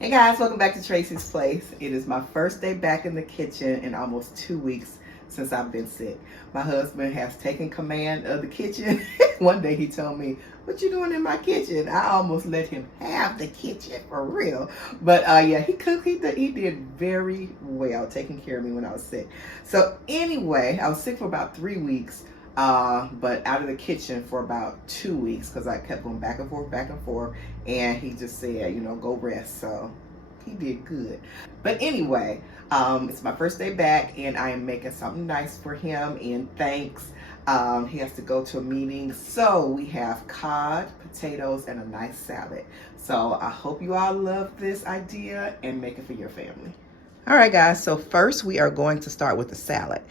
Hey guys, welcome back to Tracie's Place. It is my first day back in the kitchen in almost 2 weeks since I've been sick. My husband has taken command of the kitchen. One day he told me, "What you doing in my kitchen?" I almost let him have the kitchen for real. But yeah, he cooked. He did very well taking care of me when I was sick. So anyway, I was sick for about 3 weeks. But out of the kitchen for about 2 weeks because I kept going back and forth, and he just said, go rest. So he did good. But anyway, it's my first day back, and I am making something nice for him in thanks. He has to go to a meeting, so we have cod, potatoes, and a nice salad. So I hope you all love this idea and make it for your family. All right, guys, so first we are going to start with the salad.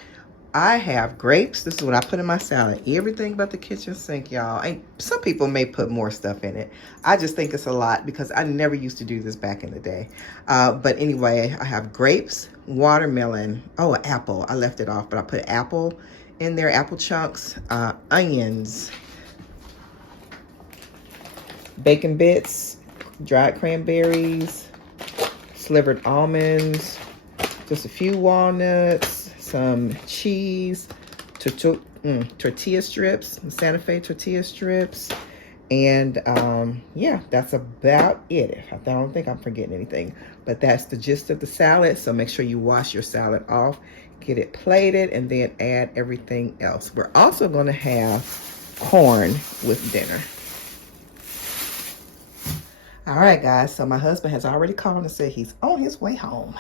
I have grapes. This is what I put in my salad. Everything but the kitchen sink, y'all. And some people may put more stuff in it. I just think it's a lot because I never used to do this back in the day. But anyway, I have grapes, watermelon. Oh, an apple. I left it off, but I put apple in there, apple chunks, onions, bacon bits, dried cranberries, slivered almonds, just a few walnuts, some cheese, tortilla strips, Santa Fe tortilla strips, and yeah, that's about it. I don't think I'm forgetting anything, but that's the gist of the salad. So make sure you wash your salad off, get it plated, and then add everything else. We're also going to have corn with dinner. All right, guys, so my husband has already called and said he's on his way home.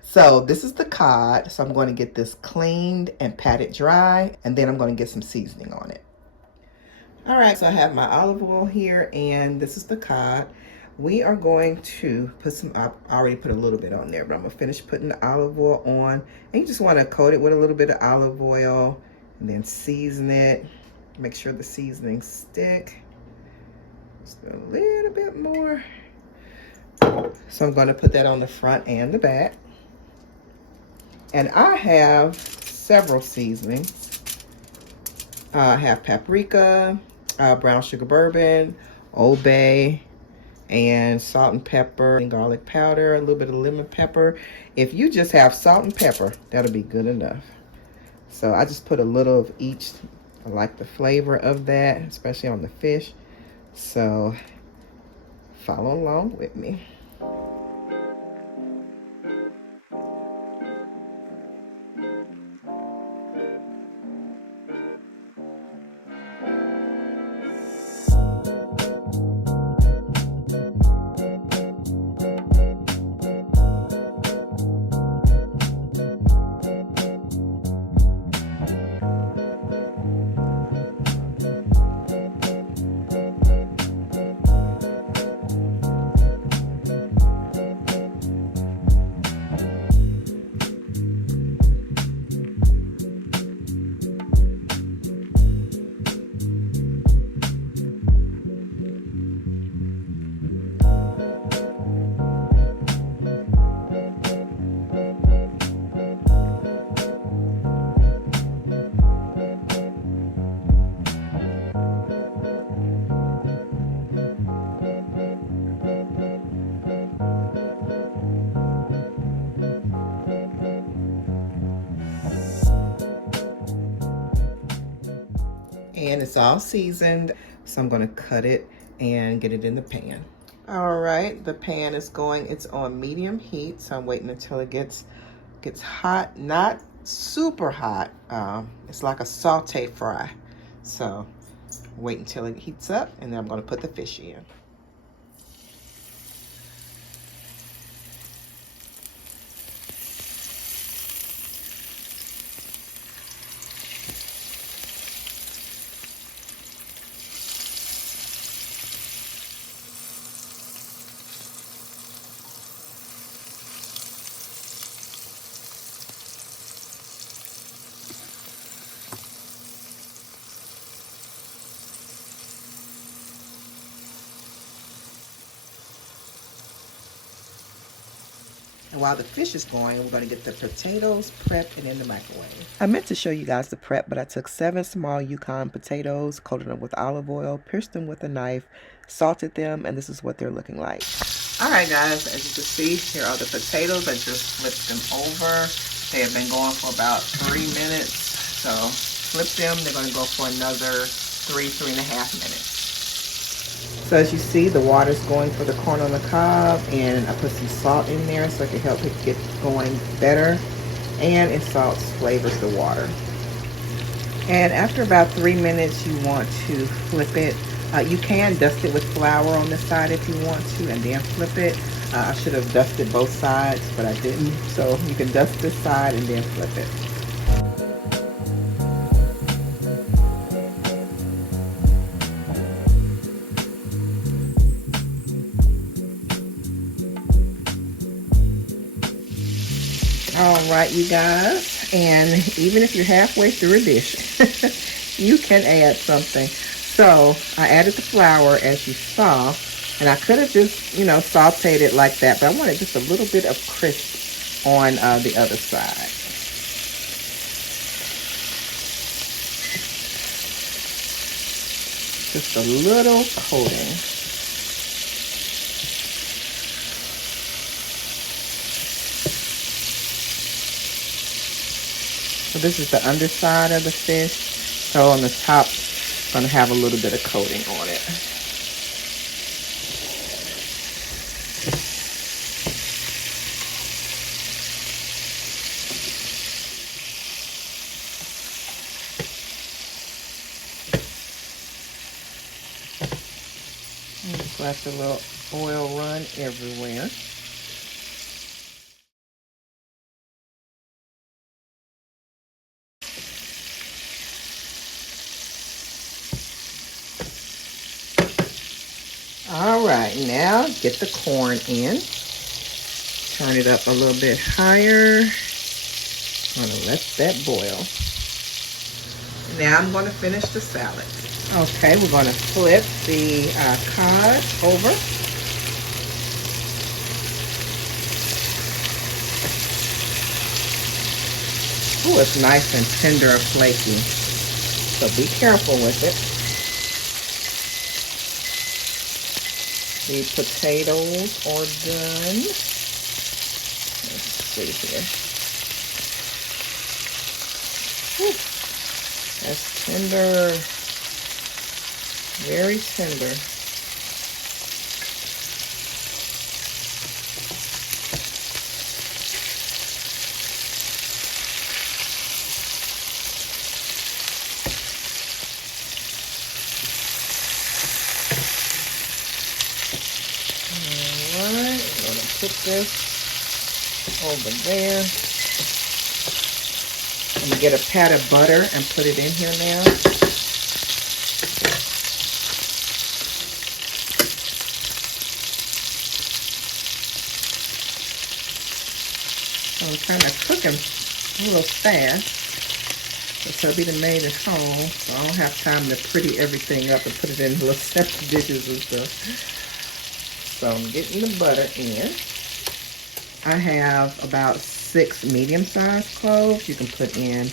So this is the cod. So I'm going to get this cleaned and patted dry, and then I'm going to get some seasoning on it. All right, so I have my olive oil here, and this is the cod. We are going to put some, I already put a little bit on there, but I'm going to finish putting the olive oil on. And you just want to coat it with a little bit of olive oil, and then season it. Make sure the seasonings stick. Just a little bit more. So I'm going to put that on the front and the back. And I have several seasonings. I have paprika, brown sugar bourbon, Old Bay, and salt and pepper, and garlic powder, a little bit of lemon pepper. If you just have salt and pepper, that'll be good enough. So I just put a little of each. I like the flavor of that, especially on the fish. So follow along with me. And it's all seasoned, so I'm going to cut it and get it in the pan. All right, the pan is going, it's on medium heat, so I'm waiting until it gets hot, not super hot. It's like a sauté fry. So wait until it heats up, and then I'm going to put the fish in. And while the fish is going, we're going to get the potatoes prepped and in the microwave. I meant to show you guys the prep, but I took 7 small Yukon potatoes, coated them with olive oil, pierced them with a knife, salted them, and this is what they're looking like. All right, guys, as you can see, here are the potatoes. I just flipped them over. They have been going for about 3 minutes. So flip them. They're going to go for another 3.5 minutes. So as you see, the water's going for the corn on the cob, and I put some salt in there so it can help it get going better. And it flavors the water. And after about 3 minutes, you want to flip it. You can dust it with flour on the side if you want to, and then flip it. I should have dusted both sides, but I didn't. So you can dust this side and then flip it. All right, you guys, and even if you're halfway through a dish, you can add something. So I added the flour, as you saw, and I could have just, sauteed it like that, but I wanted just a little bit of crisp on the other side. Just a little coating. So this is the underside of the fish. So on the top, it's going to have a little bit of coating on it. Just let the little oil run everywhere. All right, now get the corn in. Turn it up a little bit higher. I'm gonna let that boil. Now I'm gonna finish the salad. Okay, we're gonna flip the cod over. Oh, it's nice and tender and flaky. So be careful with it. The potatoes are done. Let's see here. Whew. That's tender. Very tender. Put this over there. I'm going to get a pat of butter and put it in here now. So I'm trying to cook them a little fast. This will be the made at home, so I don't have time to pretty everything up and put it in little separate dishes and stuff. So I'm getting the butter in. I have about 6 medium-sized cloves. You can put in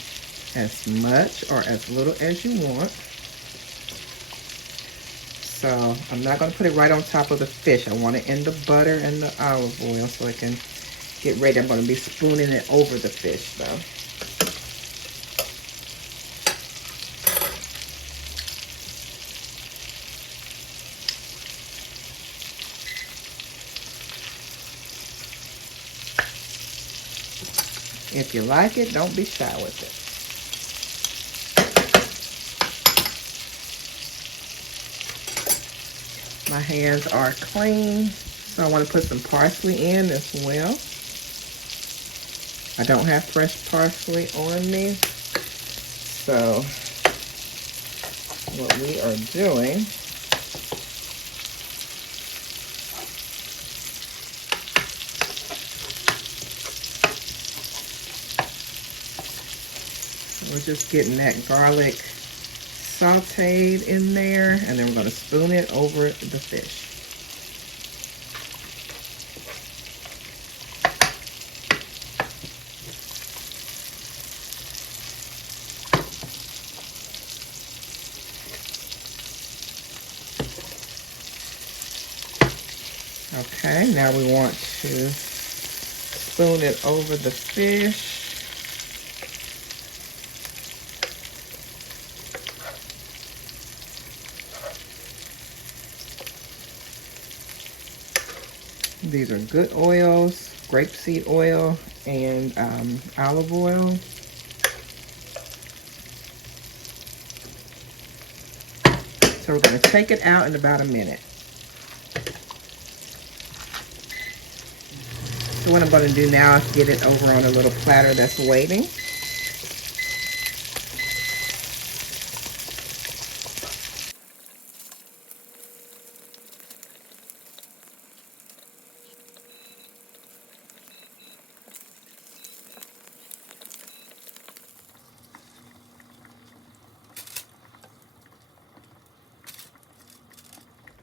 as much or as little as you want. So I'm not going to put it right on top of the fish. I want it in the butter and the olive oil so I can get ready. I'm going to be spooning it over the fish though. If you like it, don't be shy with it. My hands are clean, so I want to put some parsley in as well. I don't have fresh parsley on me, so what we are doing we're just getting that garlic sauteed in there, and then we're going to spoon it over the fish. Okay. Okay, now we want to spoon it over the fish. These are good oils, grapeseed oil and olive oil. So we're going to take it out in about a minute. So what I'm going to do now is get it over on a little platter that's waiting.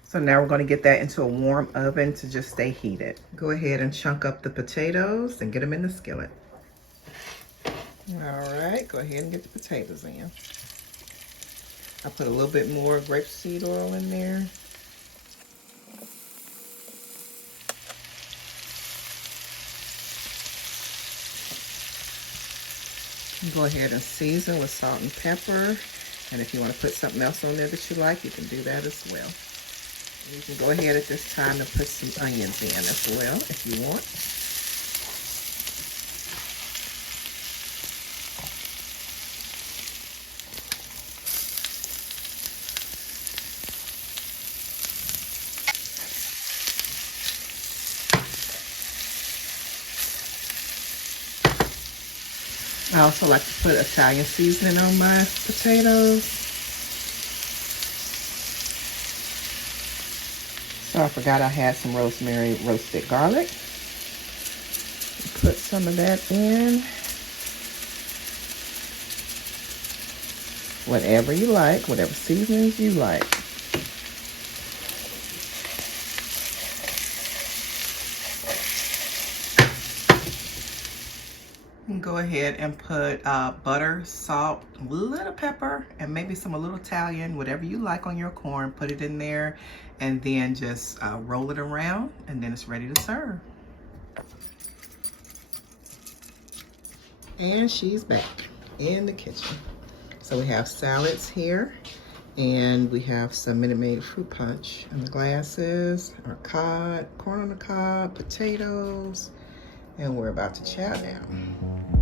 So now we're going to get that into a warm oven to just stay heated. Go ahead and chunk up the potatoes and get them in the skillet. All right, go ahead and get the potatoes in. I put a little bit more grapeseed oil in there. Go ahead and season with salt and pepper. And if you want to put something else on there that you like, you can do that as well. You can go ahead at this time and put some onions in as well if you want. I also like to put Italian seasoning on my potatoes. So I forgot I had some rosemary roasted garlic. Put some of that in. Whatever you like, whatever seasonings you like. Go ahead and put butter, salt, a little pepper, and maybe a little Italian, whatever you like on your corn. Put it in there and then just roll it around and then it's ready to serve. And she's back in the kitchen. So we have salads here and we have some Minute Maid fruit punch in the glasses, our cod, corn on the cob, potatoes, and we're about to chow down.